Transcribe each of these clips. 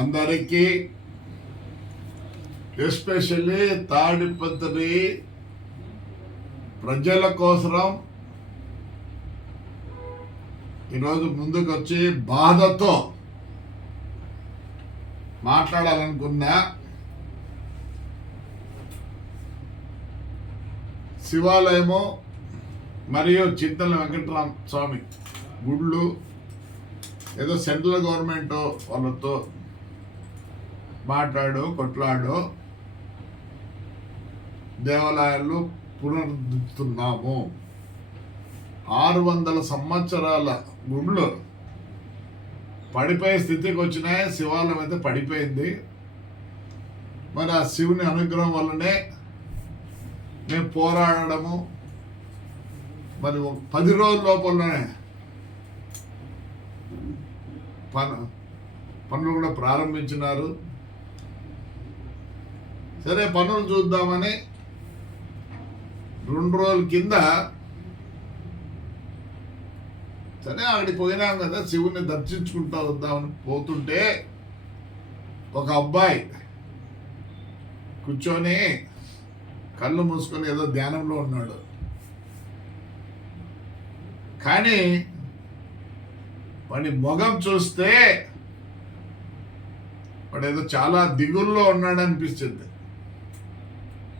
అందరికీ ఎస్పెషల్లీ తాడిపత్రి ప్రజల కోసం ఈరోజు ముందుకు వచ్చి బాధతో మాట్లాడాలనుకున్నా శివాలయము మరియు చింతల వెంకటరామ స్వామి గుళ్ళు ఏదో సెంట్రల్ గవర్నమెంట్ వాళ్ళతో కొట్లాడు దేవాలయాలు పునరుద్ధరిస్తున్నాము. 600 సంవత్సరాల గుళ్ళు పడిపోయే స్థితికి వచ్చినాయి. శివాలయం అయితే పడిపోయింది. మరి ఆ శివుని అనుగ్రహం వల్లనే మేము పోరాడము. మరి 10 రోజుల లోపలనే పనులు కూడా ప్రారంభించినారు. సరే పనులు చూద్దామని 2 రోజుల కింద సరే అక్కడికి పోయినాం కదా, శివుని దర్శించుకుంటా వద్దామని పోతుంటే ఒక అబ్బాయి కూర్చొని కళ్ళు మూసుకొని ఏదో ధ్యానంలో ఉన్నాడు. కానీ వాడి మొగం చూస్తే వాడు ఏదో చాలా దిగుల్లో ఉన్నాడు అనిపిస్తుంది.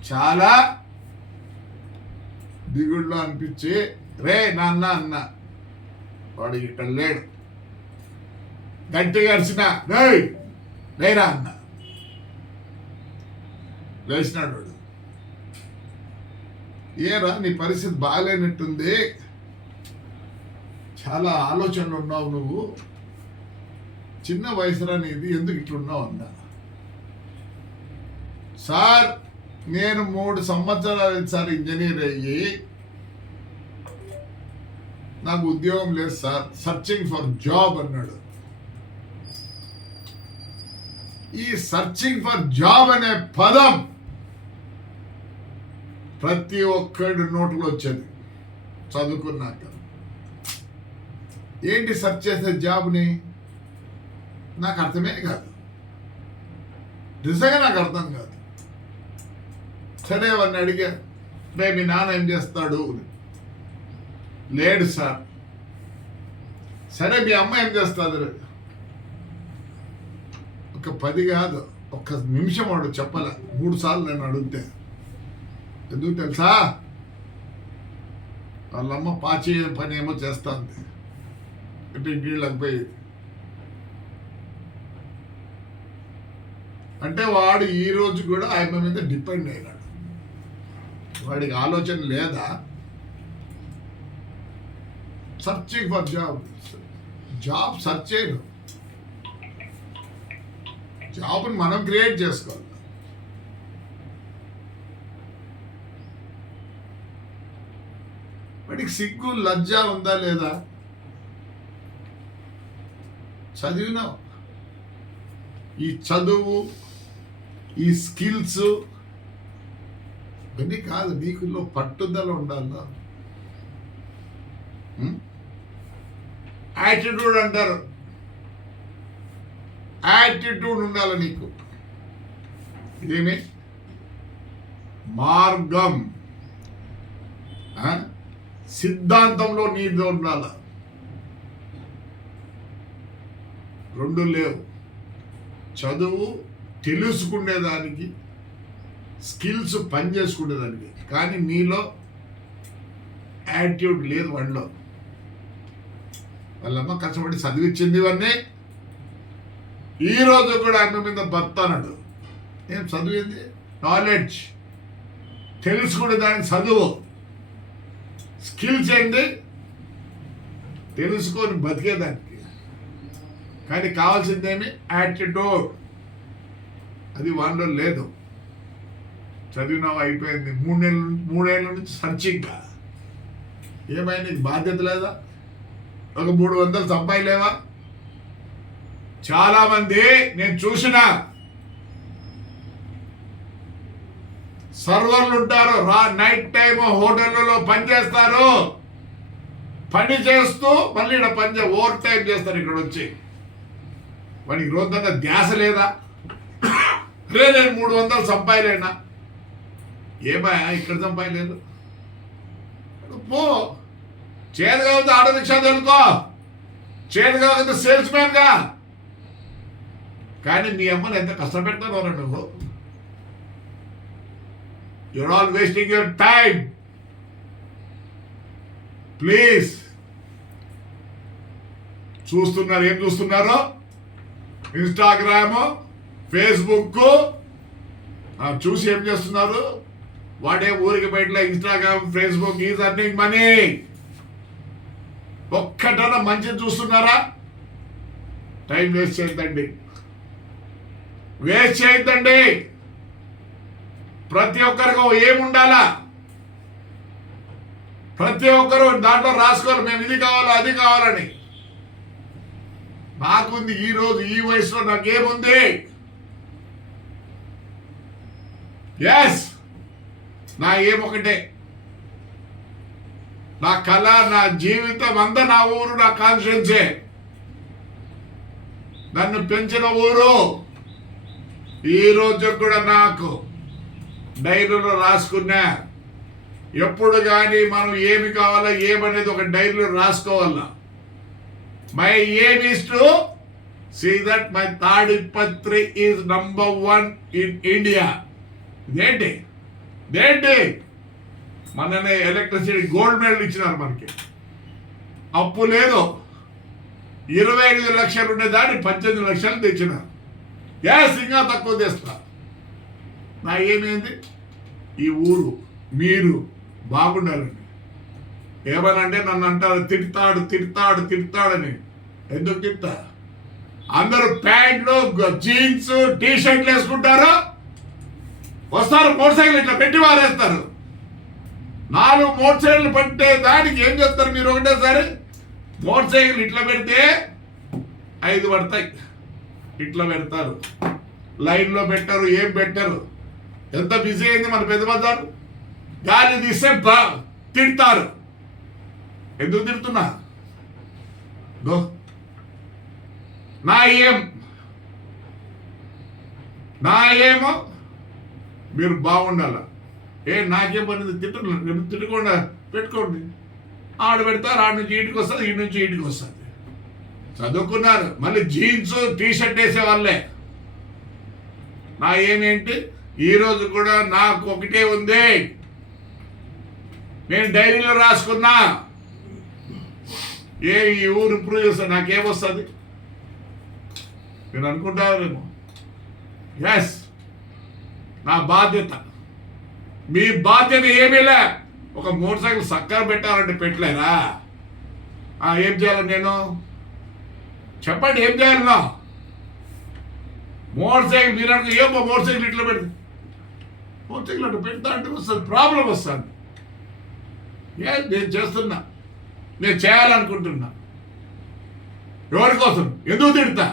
చాలా దిగుల్లో అనిపించి రే నాన్న అన్న. వాడు ఇక్కడ లేడు. గట్టిగా అరిచిన లేరా అన్న. లేచినాడు వాడు. ఏరా నీ పరిస్థితి బాగాలేనట్టుంది, చాలా ఆలోచనలు ఉన్నావు, నువ్వు చిన్న వయసురా నీది, ఎందుకు ఇట్లున్నావు అన్నా. సార్ నేను 3 సంవత్సరాలు సార్ ఇంజనీర్ అయ్యి నాకు ఉద్యోగం లేదు సార్, సర్చింగ్ ఫర్ జాబ్ అన్నాడు. ఈ సర్చింగ్ ఫర్ జాబ్ అనే పదం ప్రతి ఒక్కడి నోట్లో వచ్చేది చదువుకున్నాక. ఏంటి సెర్చ్ చేసే జాబ్ని నాకు అర్థమే కాదు, నిజంగా నాకు అర్థం కాదు. సరే వాడిని అడిగా, రే మీ నాన్న ఏం చేస్తాడు? లేడు సార్. సరే మీ అమ్మ ఏం చేస్తుంది? ఒక 10 కాదు, ఒక్క నిమిషం వాడు చెప్పలే. 3 సార్లు నేను అడిగితే, ఎందుకు తెలుసా? వాళ్ళమ్మ పాచి పని ఏమో చేస్తుంది, ఇంటికి పోయి. అంటే వాడు ఈ రోజు కూడా ఆయన మీద డిపెండ్ అయినాడు. వాడికి ఆలోచన లేదా? సర్చింగ్ ఫర్ జాబ్ సెర్చ్ చేయరు. జాబ్ని మనం క్రియేట్ చేసుకోవాలి. వాడికి సిగ్గు లజ్జ ఉందా లేదా? చదివినావు. ఈ చదువు, ఈ స్కిల్స్ ఇవన్నీ కాదు, నీకులో పట్టుదల ఉండాలా. యాటిట్యూడ్ అంటారు, యాటిట్యూడ్ ఉండాలి నీకు. ఇదేమి మార్గం, సిద్ధాంతంలో నీది ఉండాల. 2 లేవు. చదువు తెలుసుకునేదానికి, స్కిల్స్ పని చేసుకునేదానికి, కానీ నీలో యాటిట్యూడ్ లేదు. వాడిలో వాళ్ళమ్మ కష్టపడి చదివించింది ఇవన్నీ. ఈరోజు కూడా అన్న మీద బతానడు. ఏం చదివింది? నాలెడ్జ్, తెలుసుకునేదానికి చదువు. స్కిల్స్ ఏంటి? తెలుసుకొని బతికేదానికి. కానీ కావాల్సిందేమి? యాటిట్యూడ్. అది వాళ్ళలో లేదు. చదివినావు, అయిపోయింది. 3 ఏళ్ళ నుంచి సర్చింగ్. ఏమైనా నీకు బాధ్యత లేదా? ఒక 300 సంపాదలేవా? చాలామంది నేను చూసిన సర్వర్లు ఉంటారు, నైట్ టైం హోటళ్లలో పనిచేస్తారు. పని చేస్తూ మళ్ళీ ఇక్కడ ఓవర్ టైం చేస్తారు. ఇక్కడ వచ్చి వాడికి రోజంతా ధ్యాస లేదా? రే నేను 300 సంపాయలేనా? ఏమా ఇక్కడ సంపాయలేదు? పో, చేతి కాకపోతే ఆటో రిక్షా తెలుకో, చేతి కాకపోతే సేల్స్ మ్యాన్గా. కానీ మీ అమ్మని ఎంత కష్టపెడతావు నువ్వు. You are all wasting your time. Please, చూస్తున్నారు ఏం చూస్తున్నారు? ఇన్స్టాగ్రామ్, ఫేస్బుక్ చూసి ఏం చేస్తున్నారు? వాడే ఊరికి బయటలో Instagram, Facebook is earning money. ఒక్కటన్నా మంచిది చూస్తున్నారా? టైం వేస్ట్ చేయొద్దండి, వేస్ట్ చేయొద్దండి. ప్రతి ఒక్కరికి ఏముండాలా? ప్రతి ఒక్కరు దాంట్లో రాసుకోవాలి, మేము ఇది కావాలా అది కావాలని. నాకుంది ఈ రోజు ఈ వయసులో నాకేముంది? ఎస్, నా ఏమొకటే, నా కళ, నా జీవితం అంతా నా ఊరు, నా కాన్స్టిట్యున్సీ, నన్ను పెంచిన ఊరు. ఈ రోజు కూడా నాకు డైరీలో రాసుకున్నా. ఎప్పుడు కానీ మనం ఏమి కావాలా ఏమనేది ఒక డైరీలో రాసుకోవాలా. My aim is to see that my Tadipatri is number 1 in India. ఇదేంటి ఇదేంటి? మననే ఎలక్ట్రిసిటీ గోల్డ్ మెడల్ ఇచ్చినారు మనకి. అప్పు లేదు. 25 లక్షలు ఉండేదాన్ని 18 లక్షలు తెచ్చినారు. గ్యాస్ ఇంకా తక్కువ తెస్తా. నా ఏమైంది? ఈ ఊరు మీరు బాగుండాలండి. ఏమనంటే నన్ను అంటారు తిడతాడు తిడతాడు తిడతాడని. ఎందుకు తిడతా? అందరూ ప్యాంట్లు, జీన్స్, టీ షర్ట్లు వేసుకుంటారు, వస్తారు మోటార్ సైకిల్ ఇట్లా పెట్టి వారేస్తారు. 4 మోటార్ సైకిల్ పట్టే దానికి ఏం చేస్తారు మీరు? ఒకటేసారి మోటార్ సైకిల్ ఇట్లా పెడితే 5 పడతాయి. ఇట్లా పెడతారు, లైన్లో పెట్టరు, ఏం పెట్టరు. ఎంత బిజీ అయింది మన పెద్ద బజారు. గాలి తీస్తే తిడతారు. ఎందుకు తిడుతున్నా? నా ఏమో మీరు బాగుండాల. నాకేం పని? తిట్టకుండా పెట్టుకోండి. ఆడ పెడతారు, ఆడ నుంచి ఇంటికి వస్తుంది, ఈ నుంచి ఇంటికి వస్తుంది. చదువుకున్నారు, మళ్ళీ జీన్స్ టీ షర్ట్ వేసే వాళ్ళే. నా ఏమేంటి? ఈరోజు కూడా నాకు ఒకటే ఉంది, నేను డైరీలో రాసుకున్నా. ఈ ఊరు ఇంప్రూవ్ చేస్తా, నాకేమొస్తుంది? మీరు అనుకుంటారేమో. ఎస్, నా బాధ్యత. మీ బాధ్యత ఏమీలే. ఒక మోటార్ సైకిల్ చక్కగా పెట్టాలంటే పెట్టలేరా? ఏం చేయాలి నేను? చెప్పండి, ఏం చేయాలి? నా మోటార్ సైకిల్ మీరు అనుకో, ఏమో మోటార్ సైకిల్ ఇట్లా పెడితే, మోటార్ సైకిల్ అట్లా పెడతా అంటే వస్తుంది, ప్రాబ్లం వస్తుంది. నేను చేస్తున్నా, నేను చేయాలనుకుంటున్నా. ఎవరి కోసం? ఎందుకు తిడతా?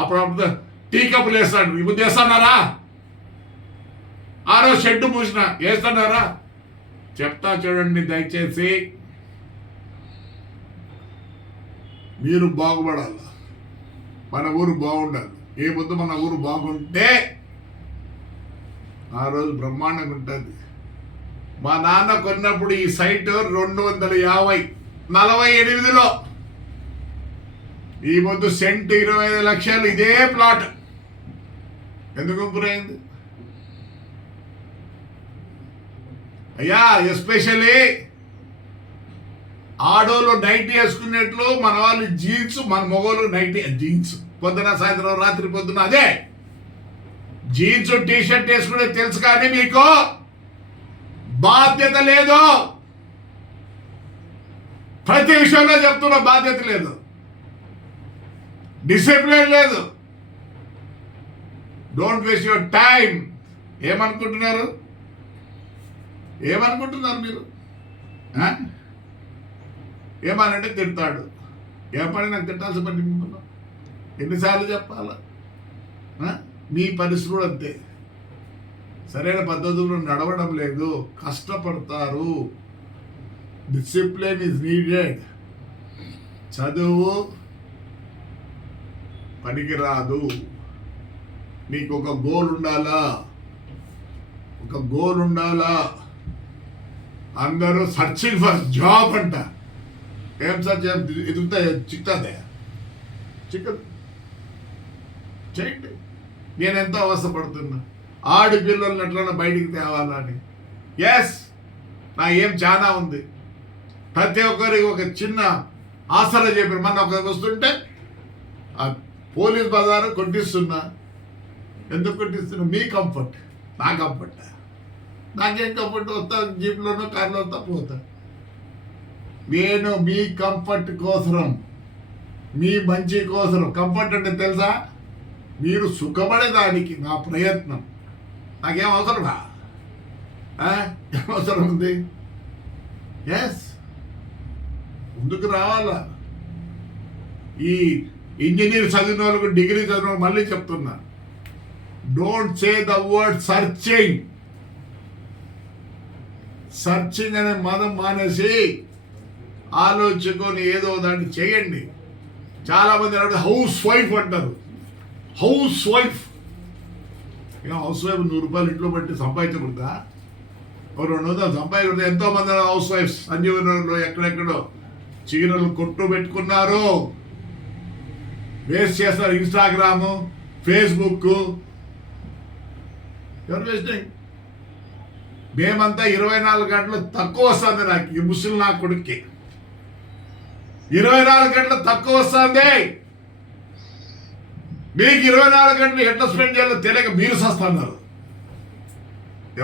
అప్పుడు టీ కప్పులు వేస్తాడు, ఇప్పుడు వేస్తున్నారా? రోజు షెడ్ మూసిన వేస్తున్నారా? చెప్తా చూడండి దయచేసి. మీరు బాగుపడాలి, మన ఊరు బాగుండాలి. ఏ పొద్దు మన ఊరు బాగుంటే ఆ రోజు బ్రహ్మాండంగా ఉంటుంది. మా నాన్న కొన్నప్పుడు ఈ సైట్ 250 48లో, ఈ పొద్దు సెంట్ 25 లక్షలు ఇదే ప్లాట్. ఎందుకు గురైంది అయ్యా? ఎస్పెషల్లీ ఆడోళ్ళు నైటీ వేసుకునేట్లు, మన వాళ్ళు జీన్స్, మన మగవాళ్ళు నైటీ జీన్స్. పొద్దున సాయంత్రం రాత్రి పొద్దున అదే జీన్స్ టీ షర్ట్ వేసుకునే తెలుసు, కానీ మీకు బాధ్యత లేదు. ప్రతి విషయంలో చెప్తున్నా, బాధ్యత లేదు, డిసిప్లిన్ లేదు. Don't waste your time. ఏమనుకుంటున్నారు మీరు? ఏమనంటే తిడతాడు. ఏ పని నాకు తిట్టాల్సిన పని మిమ్మల్ని ఎన్నిసార్లు చెప్పాలా? మీ పరిస్థితి కూడా అంతే. సరైన పద్ధతుల్లో నడవడం లేదు, కష్టపడతారు. Discipline is needed. చదువు పనికిరాదు. నీకు ఒక గోల్ ఉండాలా, ఒక గోల్ ఉండాలా. అందరూ సర్చింగ్ ఫర్ జాబ్ అంట. ఏం సార్ ఎదుగుతా చిక్తాదే చిక్కదు. చేయండి. నేను ఎంతో అవస్థపడుతున్నా ఆడపిల్లల్ని ఎట్లన్నా బయటికి తేవాలని. ఎస్, నా ఏం చాలా ఉంది. ప్రతి ఒక్కరికి ఒక చిన్న ఆసరా చెప్పారు. మన ఒక వస్తుంటే ఆ పోలీస్ బజారు కొట్టిస్తున్నా. ఎందుకు కొట్టిస్తున్నా? మీ కంఫర్ట్. నా కంఫర్ట్. నాకేం కంఫర్ట్? వస్తా జీప్లోనో కార్లో వస్తా పోతా. నేను మీ కంఫర్ట్ కోసం, మీ మంచి కోసం. కంఫర్ట్ అంటే తెలుసా? మీరు సుఖపడేదానికి నా ప్రయత్నం. నాకేం అవసరమా? ఏం అవసరం ఉంది? ఎస్, ముందుకు రావాలా. ఈ ఇంజనీర్ చదివిన వాళ్ళకు, డిగ్రీ చదివిన వాళ్ళకి మళ్ళీ చెప్తున్నా, don't say the word searching. Searching అనే మదం మానేసి ఆలోచించుకొని ఏదో దాన్ని చేయండి. చాలామంది హౌస్ వైఫ్ అంటారు. హౌస్ వైఫ్ హౌస్ వైఫ్ 100 రూపాయలు ఇంట్లో పెట్టి సంపాదించకూడదా? 200 సంపాదించకూడదు? ఎంతో మంది హౌస్ వైఫ్స్ సంజీవనంలో ఎక్కడెక్కడో చీరలు కొట్టు పెట్టుకున్నారు, వేస్ట్ చేస్తారు. Instagram, Facebook. ఎవరు వేస్టింగ్? మేమంతా 24 గంటలు తక్కువ వస్తుంది. నాకు ఈ ముస్లిం నా కొడుక్కి 24 గంటలు తక్కువ వస్తుంది. మీకు 24 గంటలు ఎట్లా స్పెండ్ చేయాలో తెలియక మీరు సస్తున్నారు.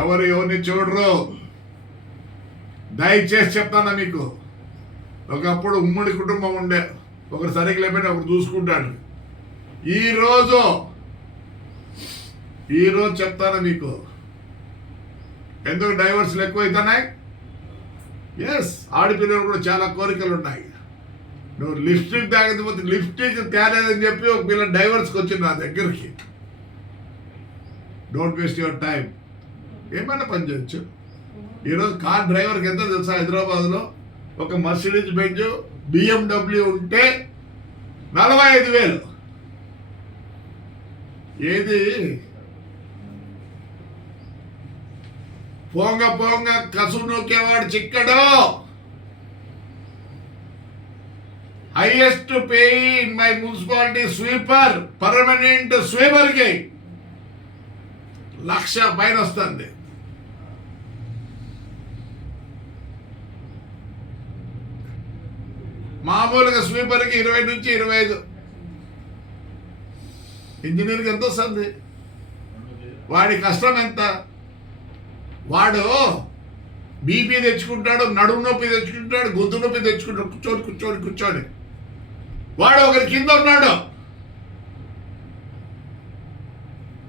ఎవరిని చూడరు. దయచేసి చెప్తాను మీకు, ఒకప్పుడు ఉమ్మడి కుటుంబం ఉండే, ఒకరు సరిగ్గా లేకపోయినా ఒకరు చూసుకుంటాడు. ఈరోజు చెప్తాను మీకు ఎందుకు డైవర్స్లు ఎక్కువ అవుతున్నాయి. ఎస్, ఆడపిల్లలు కూడా చాలా కోరికలు ఉన్నాయి. నువ్వు లిప్స్టిక్ తాగకపోతే లిప్స్టిక్ తేలేదని చెప్పి ఒక పిల్ల డైవర్స్కి వచ్చింది నా దగ్గరికి. Don't waste your time. ఏమైనా పని చేయొచ్చు. ఈరోజు కార్ డ్రైవర్కి ఎంత తెలుసా? హైదరాబాద్లో ఒక మర్సిడీస్ బెంజ్ BMW ఉంటే 45,000. ఏది పోంగ కసు నూకేవాడు చిక్కడు. Highest pay in my municipality sweeper, permanent స్వీపర్కి 1,00,000 పైన వస్తుంది. మామూలుగా స్వీపర్కి 20 నుంచి 25. ఇంజనీర్కి ఎంత వస్తుంది? వాడి కష్టం ఎంత? వాడు బీపీ తెచ్చుకుంటాడు, నడుము నొప్పి తెచ్చుకుంటాడు, గొంతు నొప్పి తెచ్చుకుంటాడు. కూర్చొని వాడు ఒకరి కింద ఉన్నాడు.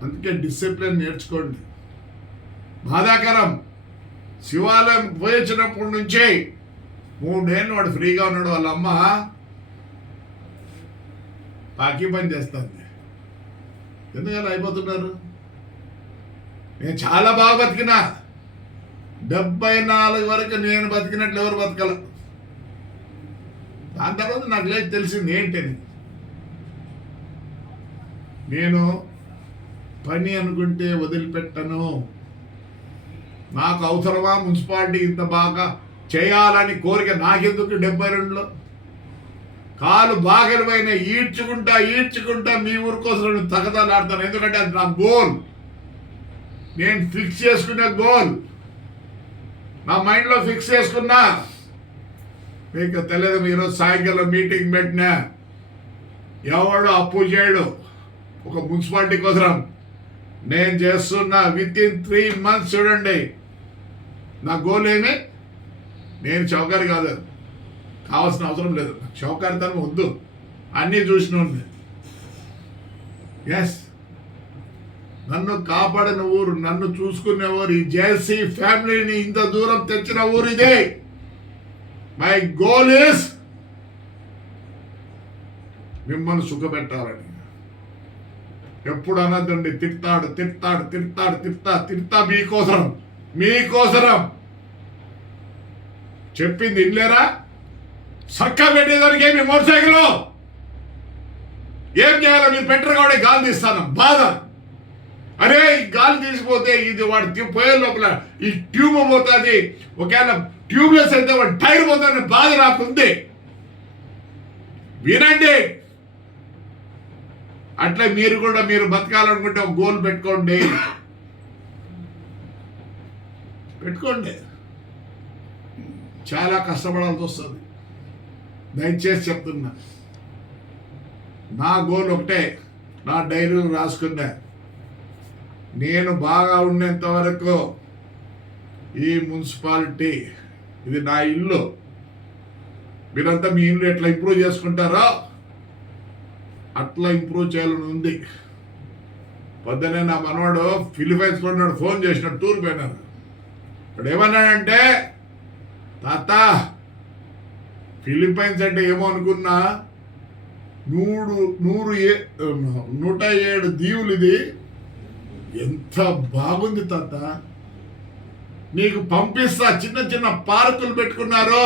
అందుకే డిసిప్లిన్ నేర్చుకోండి. బాధాకరం. శివాలయం పోయించినప్పటి నుంచి 3 ఏళ్ళు వాడు ఫ్రీగా ఉన్నాడు. వాళ్ళ అమ్మ పాకీ పని చేస్తుంది. ఎందుకలా అయిపోతున్నారు? నేను చాలా బాగా బతికినా. 74 వరకు నేను బతికినట్లు ఎవరు బతకల. దాని తర్వాత నాకు లేదు తెలిసింది ఏంటని. నేను పని అనుకుంటే వదిలిపెట్టను. నాకు అవసరమా మున్సిపాలిటీ ఇంత బాగా చేయాలని కోరిక నాకెందుకు? 72లో కాలు బాగలిపోయిన ఈడ్చుకుంటా మీ ఊరి కోసం నేను తగదాలాడతాను. ఎందుకంటే అది నా గోల్. నేను ఫిక్స్ చేసుకునే గోల్, నా మైండ్లో ఫిక్స్ చేసుకున్నా. మీకు తెలియదు, ఈరోజు సాయంకాలం మీటింగ్ పెట్టినా. ఎవడు అప్పు చేయడు ఒక మున్సిపాలిటీ కోసం. నేను చేస్తున్నా విత్ ఇన్ 3 months. చూడండి నా గోల్ ఏమి. నేను చౌకారి కాదు, కావాల్సిన అవసరం లేదు. చౌకారితనం వద్దు, అన్నీ చూసిన. ఎస్, నన్ను కాపాడిన ఊరు, నన్ను చూసుకునే ఊరు, ఈ జేసీ ఫ్యామిలీని ఇంత దూరం తెచ్చిన ఊరు ఇదే. మై గోల్ ఇస్ మిమ్మల్ని సుఖపెట్టాలని. ఎప్పుడు అనద్దండి తిడతా మీకోసరం చెప్పింది ఇల్లేరా? సక్క పెట్టేదానికి ఏమి మోటార్ సైకిల్ ఏం చేయాలో మీరు పెట్టరు కాబట్టి గాలి తీస్తాను బాధ. అరే ఈ గాలి తీసిపోతే ఇది వాడు పోయే లోపల ఈ ట్యూబ్ పోతుంది, ఒకవేళ ట్యూబ్లెస్ అయితే వాడు టైర్ పోతాడని బాధ నాకుంది. వినండి, అట్లా మీరు కూడా మీరు బతకాలనుకుంటే ఒక గోల్ పెట్టుకోండి. చాలా కష్టపడాల్సి వస్తుంది. దయచేసి చెప్తున్నా, నా గోల్ ఒకటే, నా డైరీలో రాసుకున్నా, నేను బాగా ఉండేంత వరకు ఈ మున్సిపాలిటీ ఇది నా ఇల్లు. మీరంతా మీ ఇల్లు ఎట్లా ఇంప్రూవ్ చేసుకుంటారో అట్లా ఇంప్రూవ్ చేయాలని ఉంది. పొద్దునే నా మనవాడు ఫిలిపైన్స్ కొన్నాడు, ఫోన్ చేసినాడు, టూర్ పోయినారు. ఇప్పుడు ఏమన్నాడంటే, తాత ఫిలిపైన్స్ అంటే ఏమో అనుకున్నా, 107 దీవులు, ఇది ఎంత బాగుంది తాత, నీకు పంపిస్తా, చిన్న చిన్న పార్కులు పెట్టుకున్నారు,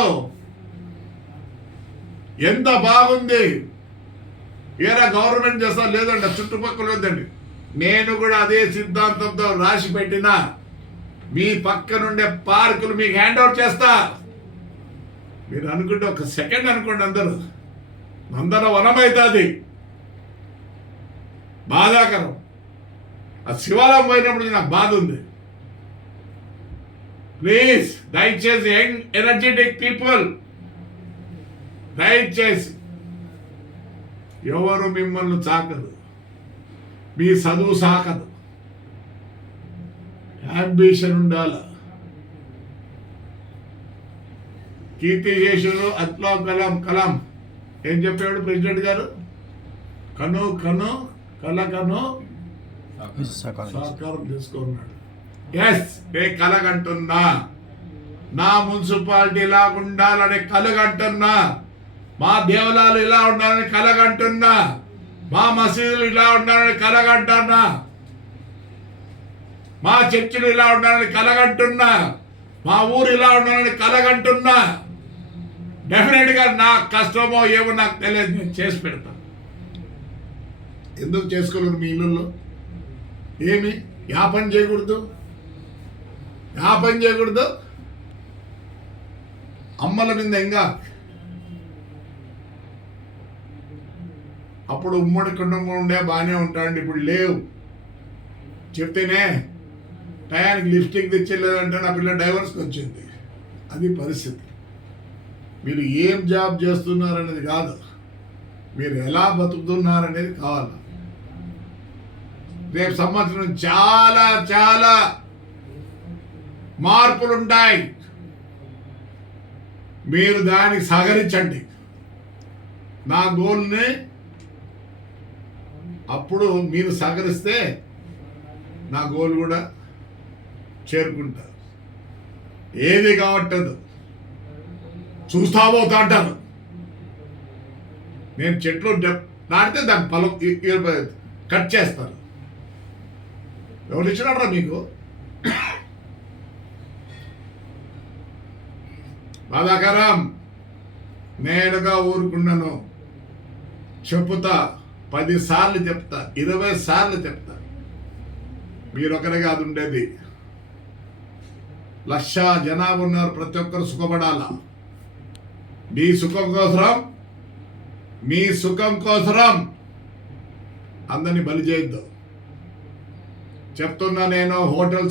ఎంత బాగుంది, ఏరా గవర్నమెంట్ చేస్తా లేదండి చుట్టుపక్కల వద్దండి. నేను కూడా అదే సిద్ధాంతంతో రాసి పెట్టిన మీ పక్కనుండే పార్కులు మీకు హ్యాండ్ అవుట్ చేస్తా. మీరు అనుకుంటే ఒక సెకండ్ అనుకోండి, అందరూ వనమవుతుంది. బాధాకరం. ఆ శివాలయం పోయినప్పుడు నాకు బాధ ఉంది. ప్లీజ్ దయచేసి యంగ్ ఎనర్జెటిక్ పీపుల్, దయచేసి ఎవరు మిమ్మల్ని చాకదు, మీ చదువు సాకదు, అంబిషన్ ఉండాల. కీర్తిశేషులు అబ్దుల్ కలాం ఏం చెప్పాడు ప్రెసిడెంట్ గారు? కను కను కను సాకారం చేసుకున్నాడు. ఎస్, నే కలగంటున్నా, నా మున్సిపాలిటీ ఇలా ఉండాలని కలగంటున్నా, మా దేవాలయాలు ఇలా ఉండాలని కలగంటున్నా, మా మసీదులు ఇలా ఉండాలని కలగంటున్నా, మా చర్చిలు ఇలా ఉండాలని కలగంటున్నా, మా ఊరు ఇలా ఉండాలని కలగంటున్నా. డెఫినెట్ గా నా కష్టమో ఏమో నాకు తెలియదు, నేను చేసి పెడతాను. ఎందుకు చేసుకోలేరు మీ ఇళ్ళల్లో? ఏమి యా పని చేయకూడదు? అమ్మల మీద ఇంకా అప్పుడు ఉమ్మడి కుటుంబం ఉండే బాగానే ఉంటాండి, ఇప్పుడు లేవు. చెప్తేనే టయానికి లిప్స్టిక్ తెచ్చలేదంటే నా పిల్ల డైవర్స్కి వచ్చింది. అది పరిస్థితి. మీరు ఏం జాబ్ చేస్తున్నారనేది కాదు, మీరు ఎలా బతుకుతున్నారనేది కావాలి. రేపు సంవత్సరం చాలా చాలా మార్పులు ఉంటాయి. మీరు దానికి సహకరించండి. నా గోల్ని అప్పుడు మీరు సహకరిస్తే నా గోల్ కూడా చేరుకుంటారు. ఏది కావట్టదు, చూస్తా పోతా అంటారు. నేను చెట్లు నాటితే దాని పొలం కట్ చేస్తారు. ఎవరు ఇచ్చినారా మీకు? బాధాకరం. నేనుగా ఊరుకున్నాను, చెప్పుతా, 10 సార్లు చెప్తా, 20 సార్లు చెప్తా. మీరొకరే కాదు ఉండేది, 1,00,000 జనాభా ఉన్నారు. ప్రతి ఒక్కరు సుఖపడాలా. మీ సుఖం కోసరం అందరినీ బలి చేయొద్దు చెప్తున్నా. నేను హోటల్స్